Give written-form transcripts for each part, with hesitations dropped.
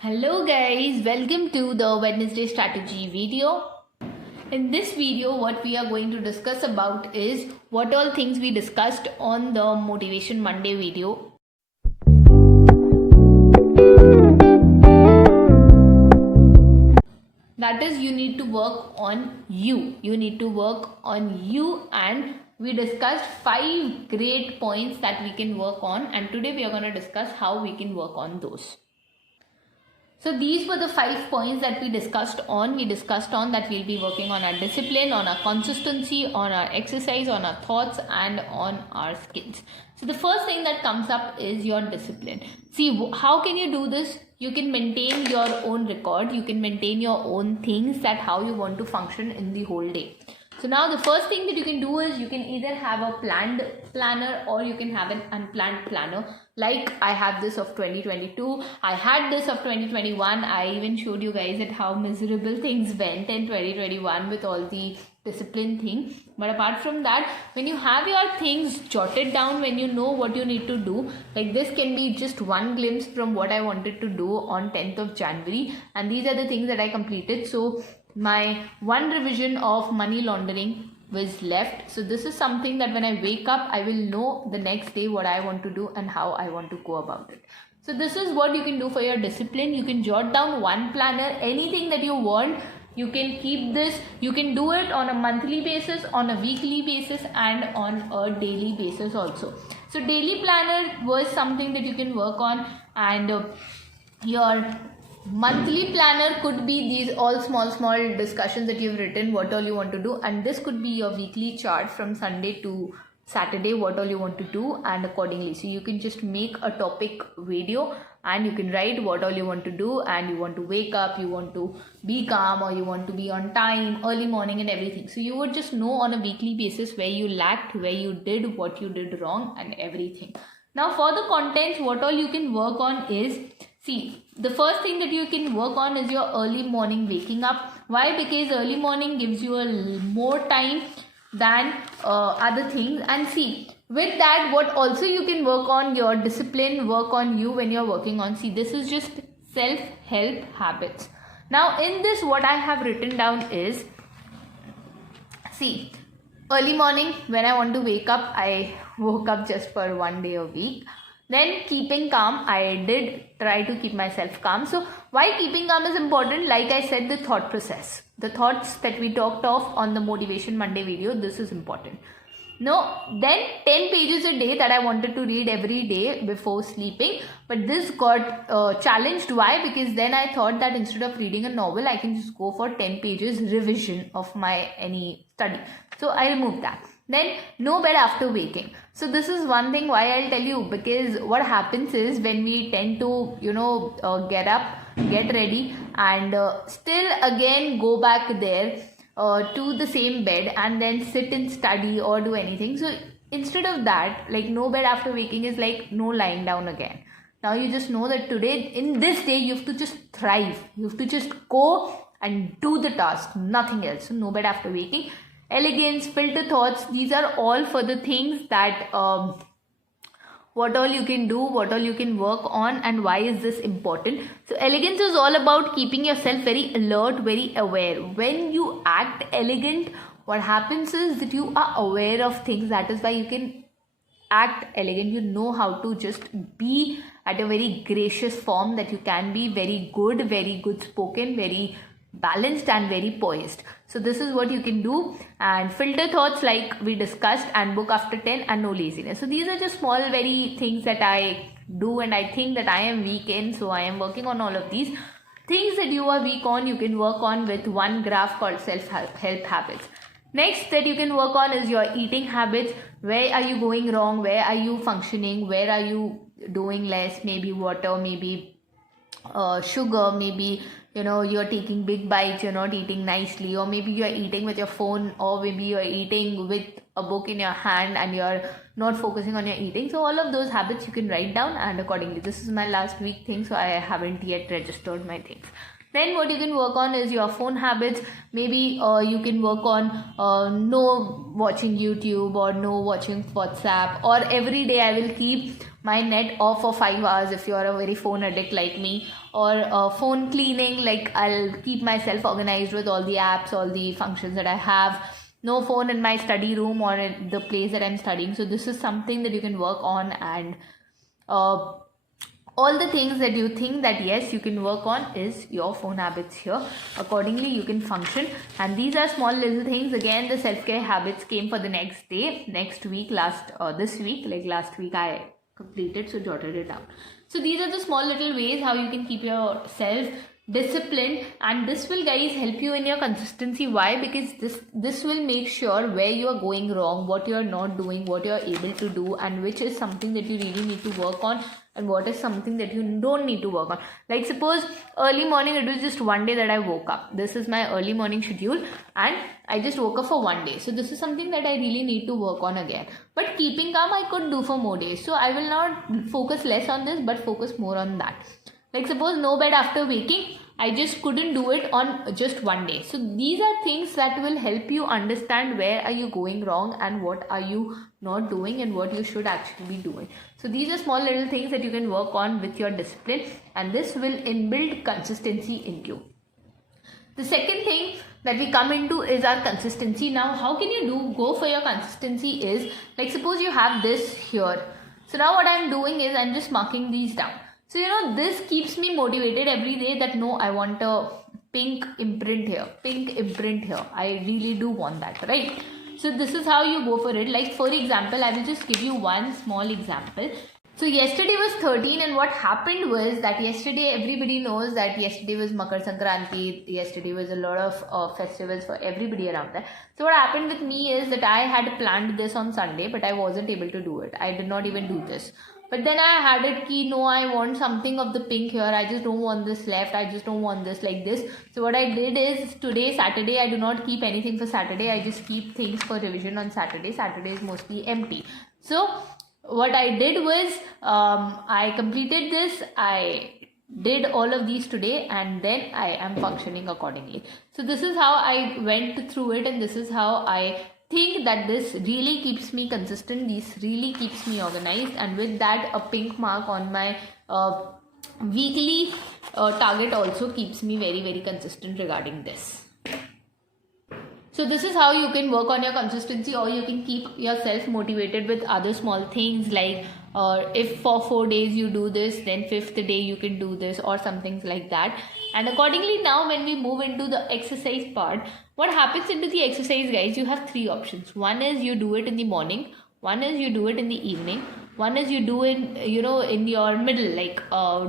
Hello guys, welcome to the Wednesday strategy video. In this video, what we are going to discuss about is what all things we discussed on the Motivation Monday video. That is, you need to work on you. You need to work on you, and we discussed 5 great points that we can work on, and today we are going to discuss how we can work on those. So these were the 5 points that we discussed on. We discussed on that we'll be working on our discipline, on our consistency, on our exercise, on our thoughts, and on our skills. So the first thing that comes up is your discipline. See, how can you do this? You can maintain your own record. You can maintain your own things, that how you want to function in the whole day. So now the first thing that you can do is you can either have a planned planner or you can have an unplanned planner. Like I have this of 2022, I had this of 2021. I even showed you guys at how miserable things went in 2021 with all the discipline thing. But apart from that, when you have your things jotted down, when you know what you need to do, like this can be just one glimpse from what I wanted to do on 10th of January, and these are the things that I completed. So my one revision of money laundering was left. So this is something that when I wake up, I will know the next day what I want to do and how I want to go about it. So this is what you can do for your discipline. You can jot down one planner, anything that you want. You can keep this. You can do it on a monthly basis, on a weekly basis, and on a daily basis also. So daily planner was something that you can work on, and your monthly planner could be these all small discussions that you've written, what all you want to do, and this could be your weekly chart from Sunday to Saturday, what all you want to do, and accordingly. So you can just make a topic video and you can write what all you want to do, and you want to wake up, you want to be calm, or you want to be on time, early morning and everything. So you would just know on a weekly basis where you lacked, where you did, what you did wrong, and everything. Now for the contents, what all you can work on is, see, the first thing that you can work on is your early morning waking up. Why? Because early morning gives you more time than other things. And see, with that, what also you can work on your discipline, work on you when you're working on. See, this is just self-help habits. Now in this, what I have written down is, see, early morning when I want to wake up, I woke up just for one day a week. Then keeping calm, I did try to keep myself calm. So why keeping calm is important? Like I said, the thought process, the thoughts that we talked of on the Motivation Monday video, this is important. No, then 10 pages a day that I wanted to read every day before sleeping. But this got challenged. Why? Because then I thought that instead of reading a novel, I can just go for 10 pages revision of my any study. So I removed that. Then no bed after waking. So this is one thing why I'll tell you, because what happens is when we tend to get up, get ready, and still again go back there to the same bed and then sit and study or do anything. So instead of that, like no bed after waking is like no lying down again. Now you just know that today, in this day, you have to just thrive. You have to just go and do the task, nothing else. So no bed after waking. Elegance, filter thoughts, these are all for the things that what all you can do, what all you can work on, and why is this important. So elegance is all about keeping yourself very alert, very aware. When you act elegant, what happens is that you are aware of things. That is why you can act elegant. You know how to just be at a very gracious form, that you can be very good spoken, very balanced and very poised. So this is what you can do. And filter thoughts, like we discussed, and book after 10, and no laziness. So these are just small very things that I do, and I think that I am weak in, so I am working on all of these things that you are weak on. You can work on with one graph called self-help habits. Next that you can work on is your eating habits. Where are you going wrong? Where are you functioning? Where are you doing less? Maybe water, maybe sugar, maybe you're taking big bites, you're not eating nicely, or maybe you're eating with your phone, or maybe you're eating with a book in your hand and you're not focusing on your eating. So all of those habits you can write down, and accordingly. This is my last week thing, so I haven't yet registered my things. Then what you can work on is your phone habits. Maybe you can work on no watching YouTube or no watching WhatsApp, or every day I will keep my net off for 5 hours if you are a very phone addict like me, or phone cleaning, like I'll keep myself organized with all the apps, all the functions that I have. No phone in my study room or in the place that I'm studying. So this is something that you can work on, and all the things that you think that yes you can work on is your phone habits here. Accordingly you can function, and these are small little things. Again, the self-care habits came for the next day, next week, this week, like last week I completed, so jotted it down. So these are the small little ways how you can keep yourself disciplined, and this will guys help you in your consistency. Why? Because this will make sure where you are going wrong, what you are not doing, what you are able to do, and which is something that you really need to work on, and what is something that you don't need to work on. Like suppose early morning, it was just one day that I woke up. This is my early morning schedule and I just woke up for one day. So this is something that I really need to work on again. But keeping calm I could do for more days. So I will not focus less on this but focus more on that. Like suppose no bed after waking, I just couldn't do it on just one day. So these are things that will help you understand where are you going wrong and what are you not doing and what you should actually be doing. So these are small little things that you can work on with your discipline, and this will inbuild consistency in you. The second thing that we come into is our consistency. Now how can you go for your consistency is, like suppose you have this here. So now what I'm doing is I'm just marking these down. So this keeps me motivated every day that no, I want a pink imprint here, I really do want that, right? So this is how you go for it. Like for example, I will just give you one small example. So yesterday was 13, and what happened was that yesterday, everybody knows that yesterday was Makar Sankranti, yesterday was a lot of festivals for everybody around there. So what happened with me is that I had planned this on Sunday, but I wasn't able to do it. I did not even do this. But then I had it ki no, I want something of the pink here. I just don't want this left. I just don't want this like this. So what I did is today, Saturday, I do not keep anything for Saturday. I just keep things for revision on Saturday. Saturday is mostly empty. So what I did was I completed this. I did all of these today, and then I am functioning accordingly. So this is how I went through it, and this is how I think that this really keeps me consistent, this really keeps me organized, and with that a pink mark on my weekly target also keeps me very, very consistent regarding this. So this is how you can work on your consistency, or you can keep yourself motivated with other small things, like if for 4 days you do this, then 5th day you can do this, or some things like that. And accordingly, now when we move into the exercise part, what happens into the exercise, guys, you have 3 options. One is you do it in the morning, one is you do it in the evening, one is you do it in your middle, like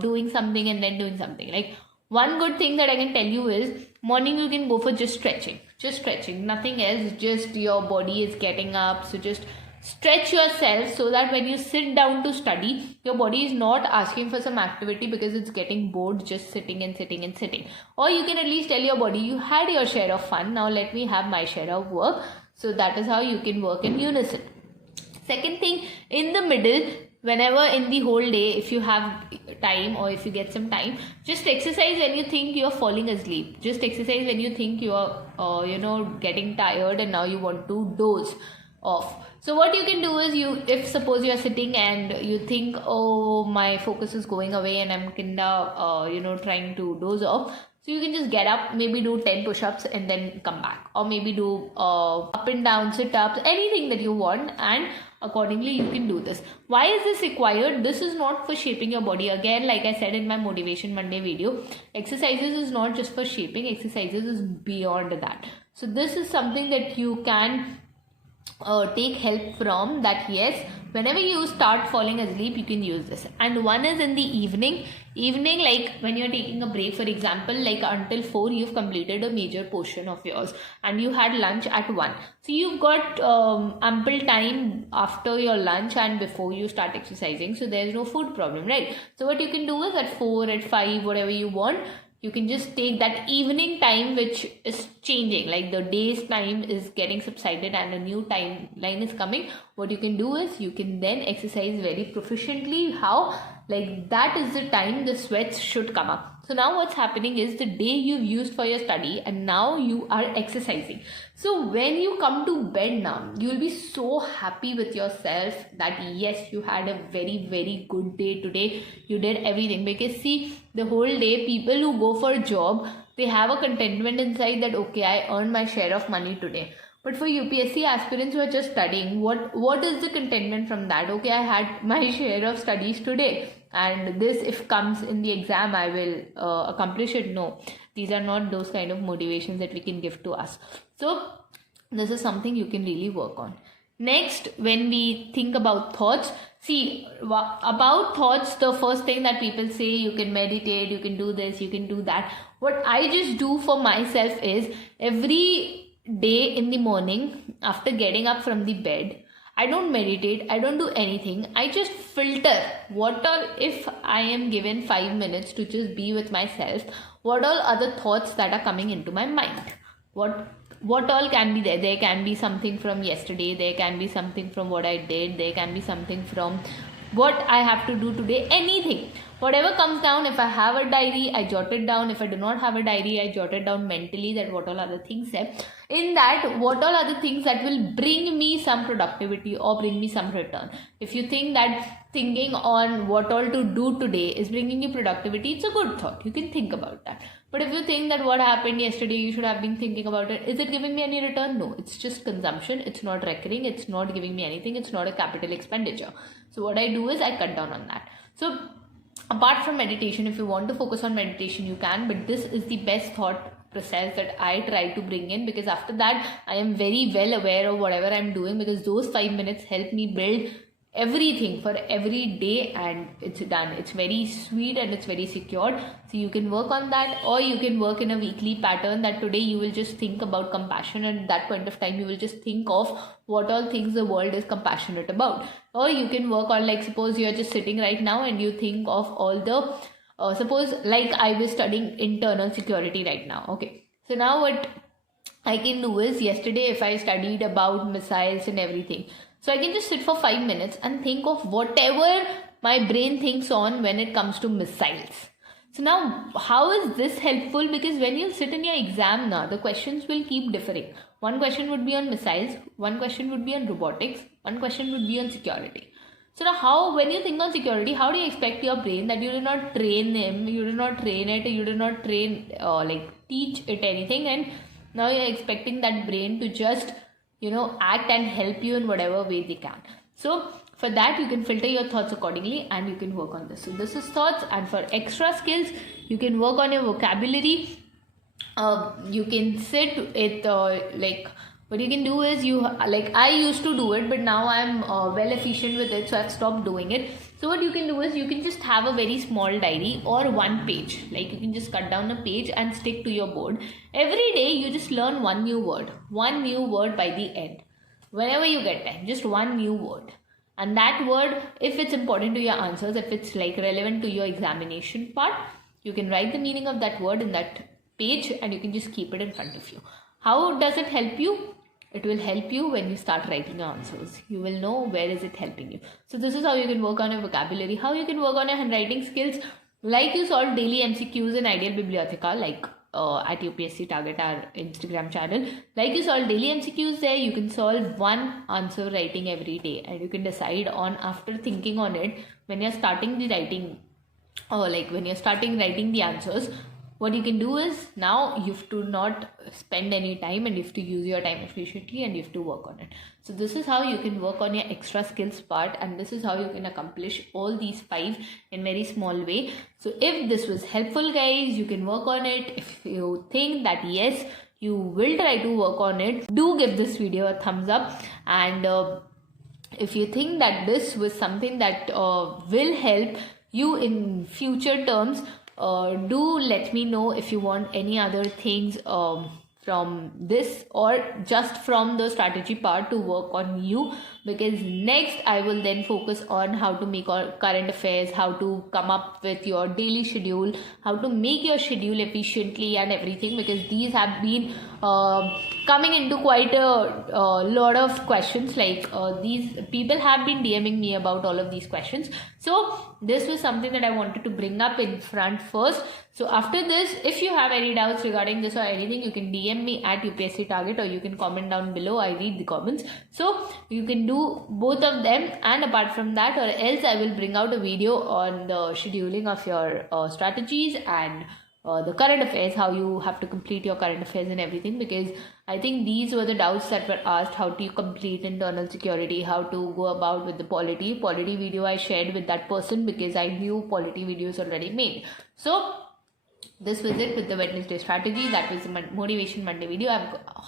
doing something and then doing something. Like one good thing that I can tell you is morning you can go for just stretching, nothing else, just your body is getting up. So just stretch yourself so that when you sit down to study, your body is not asking for some activity because it's getting bored just sitting. Or you can at least tell your body, you had your share of fun, now let me have my share of work. So that is how you can work in unison. Second thing, in the middle, whenever in the whole day, if you have time or if you get some time, just exercise when you think you are falling asleep. Just exercise when you think you are getting tired and now you want to doze off. So what you can do is, if suppose you are sitting and you think, oh, my focus is going away and I'm kinda trying to doze off, so you can just get up, maybe do 10 push-ups and then come back, or maybe do up and down sit-ups, anything that you want, and accordingly you can do this. Why is this required? This is not for shaping your body. Again, like I said in my Motivation Monday video, exercises is not just for shaping, exercises is beyond that. So this is something that you can take help from, that yes, whenever you start falling asleep you can use this. And one is in the evening, like when you're taking a break, for example, like until 4 you've completed a major portion of yours and you had lunch at 1, so you've got ample time after your lunch and before you start exercising, so there's no food problem, right? So what you can do is at 4, at 5, whatever you want, you can just take that evening time which is changing, like the day's time is getting subsided and a new timeline is coming. What you can do is you can then exercise very proficiently. How? like that is the time the sweats should come up. So now what's happening is the day you've used for your study and now you are exercising. So when you come to bed now, you will be so happy with yourself that yes, you had a very, very good day today. You did everything. Because see, the whole day people who go for a job, they have a contentment inside that okay, I earned my share of money today. But for UPSC aspirants who are just studying, what is the contentment from that? Okay, I had my share of studies today, and this, if comes in the exam, I will accomplish it. No, these are not those kind of motivations that we can give to us. So this is something you can really work on. Next, when we think about thoughts, see, about thoughts, the first thing that people say, you can meditate, you can do this, you can do that. What I just do for myself is every day in the morning after getting up from the bed, I don't meditate, I don't do anything. I just filter what all, if I am given 5 minutes to just be with myself, what all other thoughts that are coming into my mind. What all can be there? There can be something from yesterday, there can be something from what I did, there can be something from what I have to do today, anything. Whatever comes down, if I have a diary, I jot it down. If I do not have a diary, I jot it down mentally that what all other things there. In that, what all other things that will bring me some productivity or bring me some return. If you think that thinking on what all to do today is bringing you productivity, it's a good thought. You can think about that. But if you think that what happened yesterday, you should have been thinking about it. Is it giving me any return? No, it's just consumption. It's not recurring. It's not giving me anything. It's not a capital expenditure. So what I do is I cut down on that. So apart from meditation, if you want to focus on meditation, you can, but this is the best thought process that I try to bring in, because after that I am very well aware of whatever I'm doing, because those 5 minutes help me build everything for every day and it's done. It's very sweet and it's very secured. So you can work on that, or you can work in a weekly pattern that today you will just think about compassion, and at that point of time you will just think of what all things the world is compassionate about. Or you can work on, like, suppose you're just sitting right now and you think of all the suppose like I was studying internal security right now. Okay, so now what I can do is, yesterday if I studied about missiles and everything, so I can just sit for 5 minutes and think of whatever my brain thinks on when it comes to missiles. So now how is this helpful? Because when you sit in your exam now, the questions will keep differing. One question would be on missiles, one question would be on robotics, one question would be on security. So now how, when you think on security, how do you expect your brain that you do not train him, you do not train it, you do not train teach it anything, and now you're expecting that brain to just act and help you in whatever way they can. So for that you can filter your thoughts accordingly and you can work on this. So this is thoughts. And for extra skills, you can work on your vocabulary. You can sit with what you can do is, I used to do it, but now I'm well efficient with it, so I've stopped doing it. So what you can do is, you can just have a very small diary or one page. Like, you can just cut down a page and stick to your board. Every day you just learn one new word by the end. Whenever you get time, just one new word. And that word, if it's important to your answers, if it's relevant to your examination part, you can write the meaning of that word in that page and you can just keep it in front of you. How does it help you? It will help you when you start writing your answers. You will know where is it helping you. So this is how you can work on your vocabulary. How you can work on your handwriting skills. Like you solve daily MCQs in Ideal Bibliotheca, at UPSC Target, our Instagram channel. Like you solve daily MCQs there, you can solve one answer writing every day. And you can decide on, after thinking on it, when you're starting the writing, or when you're starting writing the answers, what you can do is, now you have to not spend any time and you have to use your time efficiently and you have to work on it. So this is how you can work on your extra skills part, and this is how you can accomplish all these 5 in very small way. So if this was helpful, guys, you can work on it. If you think that yes, you will try to work on it, do give this video a thumbs up. And if you think that this was something that will help you in future terms, do let me know if you want any other things from this, or just from the strategy part to work on you. because next I will then focus on how to make our current affairs, how to come up with your daily schedule, how to make your schedule efficiently and everything, because these have been coming into quite a lot of questions. Like these people have been DMing me about all of these questions, so this was something that I wanted to bring up in front first. So after this, if you have any doubts regarding this or anything, you can DM me at UPSC Target, or you can comment down below. I read the comments, so you can do both of them. And apart from that, or else I will bring out a video on the scheduling of your strategies and the current affairs, how you have to complete your current affairs and everything, because I think these were the doubts that were asked. How do you complete internal security, how to go about with the polity video I shared with that person, because I knew polity videos already made. So this was it with the Wednesday strategy. That was the Motivation Monday video.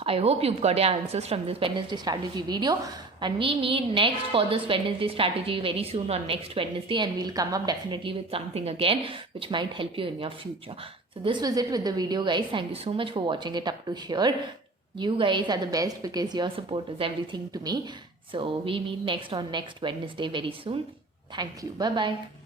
I hope you've got your answers from this Wednesday strategy video, and we meet next for this Wednesday strategy very soon on next Wednesday, and we'll come up definitely with something again which might help you in your future. So this was it with the video, guys. Thank you so much for watching it up to here. You guys are the best, because your support is everything to me. So we meet next on next Wednesday very soon. Thank you. Bye bye.